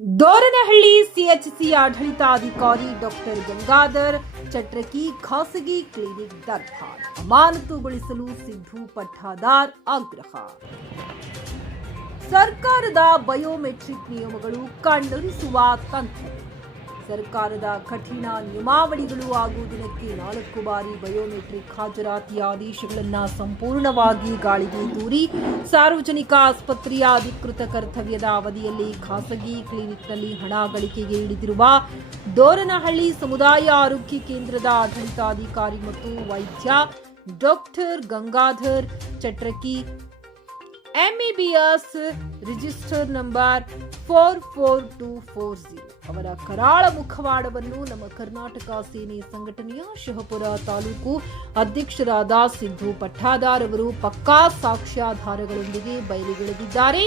ದೋರನಹಳ್ಳಿ ಸಿಎಚ್ಸಿ ಆಡಳಿತಾಧಿಕಾರಿ ಡಾಕ್ಟರ್ ಗಂಗಾಧರ್ ಚಟ್ರಕಿ ಖಾಸಗಿ ಕ್ಲಿನಿಕ್ ದರ್ಬಾರ್ ಅಮಾನತುಗೊಳಿಸಲು ಸಿದ್ದು ಪಠಾದಾರ್ ಆಗ್ರಹ. ಸರ್ಕಾರದ ಬಯೋಮೆಟ್ರಿಕ್ ನಿಯಮಗಳು ಕಣ್ಣೊರೆಸುವ ತಂತ್ರ. ಸರ್ಕಾರದ ಕಠಿಣ ನಿಯಮಾವಳಿಗಳು ಹಾಗೂ ದಿನಕ್ಕೆ 4 ಬಾರಿ ಬಯೋಮೆಟ್ರಿಕ್ ಹಾಜರಾತಿಯ ಆದೇಶಗಳನ್ನು ಸಂಪೂರ್ಣವಾಗಿ ಗಾಳಿಗೆ ತೂರಿ ಸಾರ್ವಜನಿಕ ಆಸ್ಪತ್ರೆಯ ಅಧಿಕೃತ ಕರ್ತವ್ಯದ ಅವಧಿಯಲ್ಲಿ ಖಾಸಗಿ ಕ್ಲಿನಿಕ್ನಲ್ಲಿ ಹಣ ಗಳಿಕೆಗೆ ಇಳಿದಿರುವ ದೋರನಹಳ್ಳಿ ಸಮುದಾಯ ಆರೋಗ್ಯ ಕೇಂದ್ರದ ಆಡಳಿತಾಧಿಕಾರಿ ಮತ್ತು ವೈದ್ಯ doctor Gangadhar Chatraki MABS register number 44240 ಅವರ ಕರಾಳ ಮುಖವಾಡವನ್ನು ನಮ್ಮ ಕರ್ನಾಟಕ ಸೇನೆ ಸಂಘಟನೆಯ ಶಹಪುರ ತಾಲೂಕು ಅಧ್ಯಕ್ಷರಾದ ಸಿದ್ದು ಪಠಾದಾರ್ ಅವರು ಪಕ್ಕಾ ಸಾಕ್ಷ್ಯಾಧಾರಗಳೊಂದಿಗೆ ಬಯಲಿಗೆಳೆದಿದ್ದಾರೆ.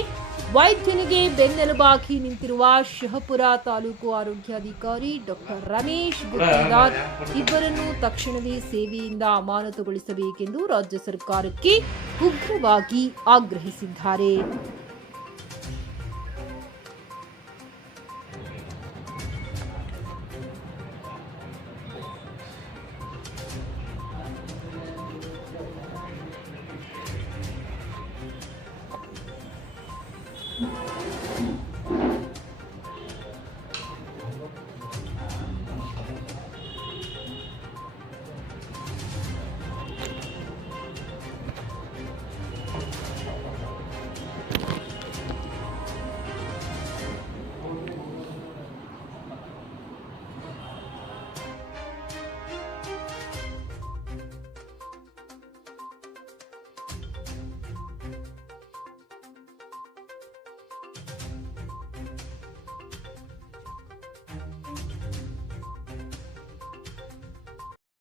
ವೈದ್ಯನಿಗೆ ಬೆನ್ನೆಲುಬಾಗಿ ನಿಂತಿರುವ ಶಹಪುರ ತಾಲೂಕು ಆರೋಗ್ಯಾಧಿಕಾರಿ ಡಾಕ್ಟರ್ ರಮೇಶ್ ಗುತ್ತೇದಾರ್ ಇಬ್ಬರನ್ನು ತಕ್ಷಣವೇ ಸೇವೆಯಿಂದ ಅಮಾನತುಗೊಳಿಸಬೇಕೆಂದು ರಾಜ್ಯ ಸರ್ಕಾರಕ್ಕೆ ಉಗ್ರವಾಗಿ ಆಗ್ರಹಿಸಿದ್ದಾರೆ.